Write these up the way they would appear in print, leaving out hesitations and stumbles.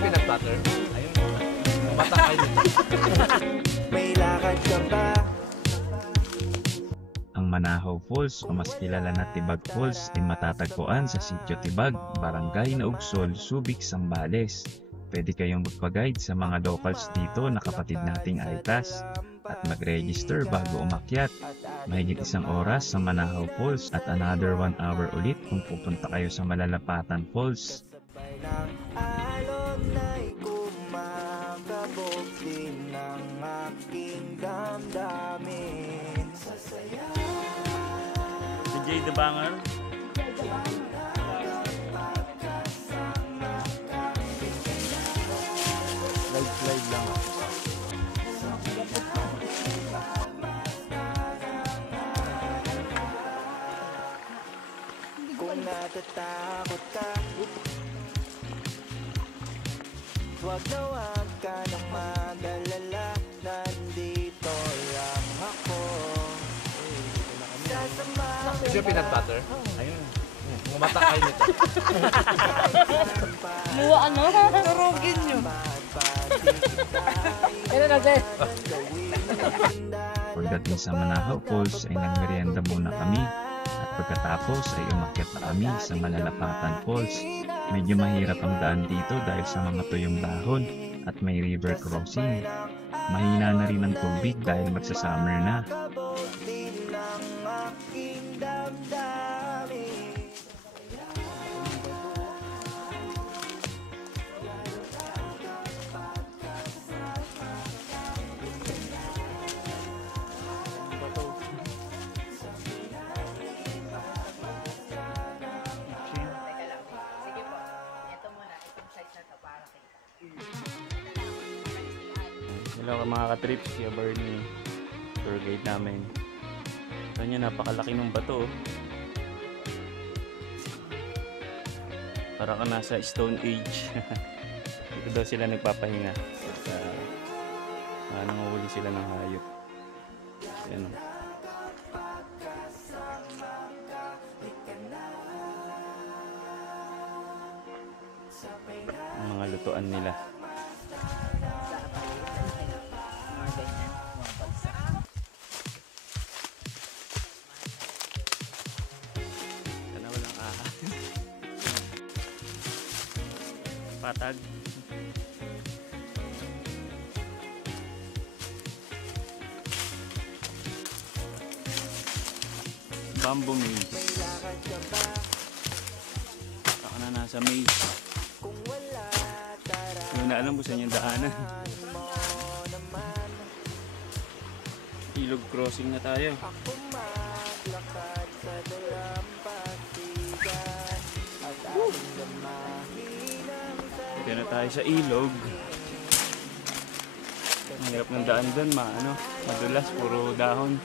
peanut butter. Ayun. Mata kayo. May lakad ka ba? Ang Manahaw Falls o mas kilala na Tibag Falls ay matatagpuan sa Sitio Tibag, Barangay Naugsol, Subic, Zambales. Pwede kayong magpa-guide sa mga locals dito na kapatid nating Aitas at mag-register bago umakyat. Mahigit 1 oras sa Manahaw Falls at another 1 hour ulit kung pupunta kayo sa Malalapatan Falls. Sabay ng alon na'y kumakabog din ng aking damdamin. Sasaya Si Jay the Banger. Live lang. kung natatakot ka, huwag na huwag ka nang mag-alala. Nandito lang ako. Sasamahan Is your peanut butter? Ayun. Mata kayo nito. Luwa ano? Turugin nyo. Ano na, Jay? Pagdating sa Manahaw Falls ay nagmerienda muna kami at pagkatapos ay umakyat na kami sa Malalapatan Falls. Medyo mahirap ang daan dito dahil sa mga tuyong dahon at may river crossing. Mahina na rin ang tubig dahil magsa-summer na. Hello mga ka-trips, si Bernie, tour guide namin. Ito niya, napakalaki ng bato. Para ka nasa Stone Age. Dito daw sila nagpapahinga. At nanguhuli sila ng hayop. Yan o. Ang mga lutuan nila. Patag. Bamboo maze. Saka na nasa maze. Yung na alam ko saan yung daanan. Ilog crossing na tayo. Dito na tayo sa ilog. Ang hirap ng daan doon, madulas, puro dahon.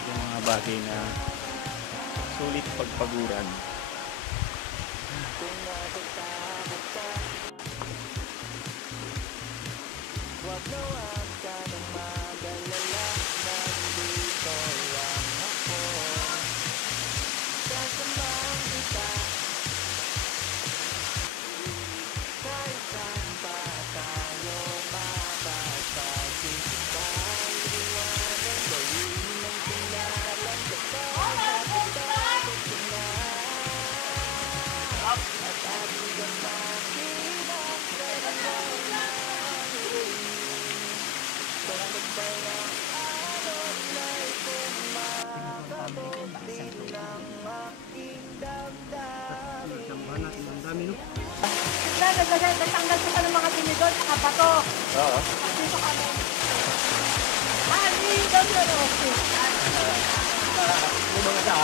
Yung mga bagay na sulit pagpaguran. Huwag na huwag ka nang mag-alala. Nandito lang ako. Sasamahan kita kahit saan pa tayo mapapagpagin. Kahit iwanan gawin ng pinalang kapag nakatapos ka na. At ating gamahin ang sarang na. Sabay ng alon na'y kumakabog din ng aking damdamin. Natanggal ko pa ng mga tinidor, kapato. Oo. Dito kami. Hindi, doon na okay. Yung mga sa...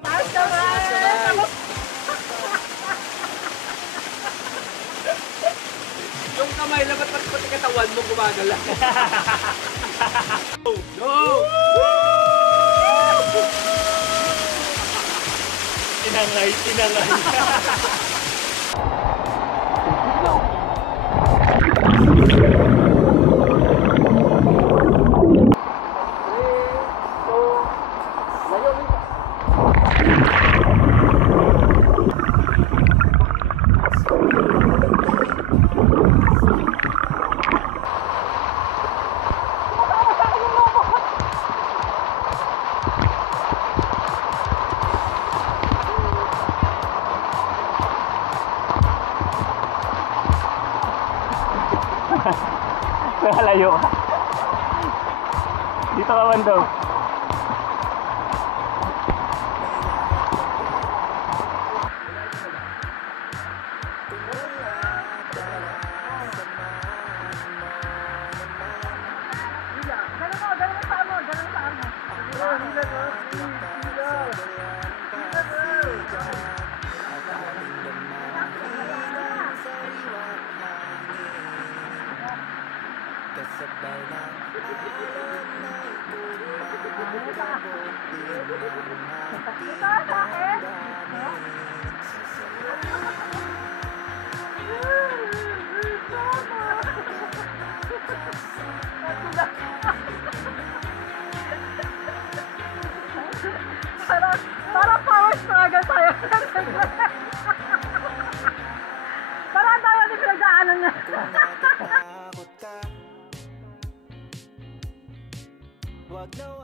Taas naman! Yung kamay, labat pati katawan mo gumagala. Go! Tinangay, tinangay. Malayo ka. Dito ka man daw. Parang power struggle tayo. Parang tayo din pinagdaanan niya. Wag na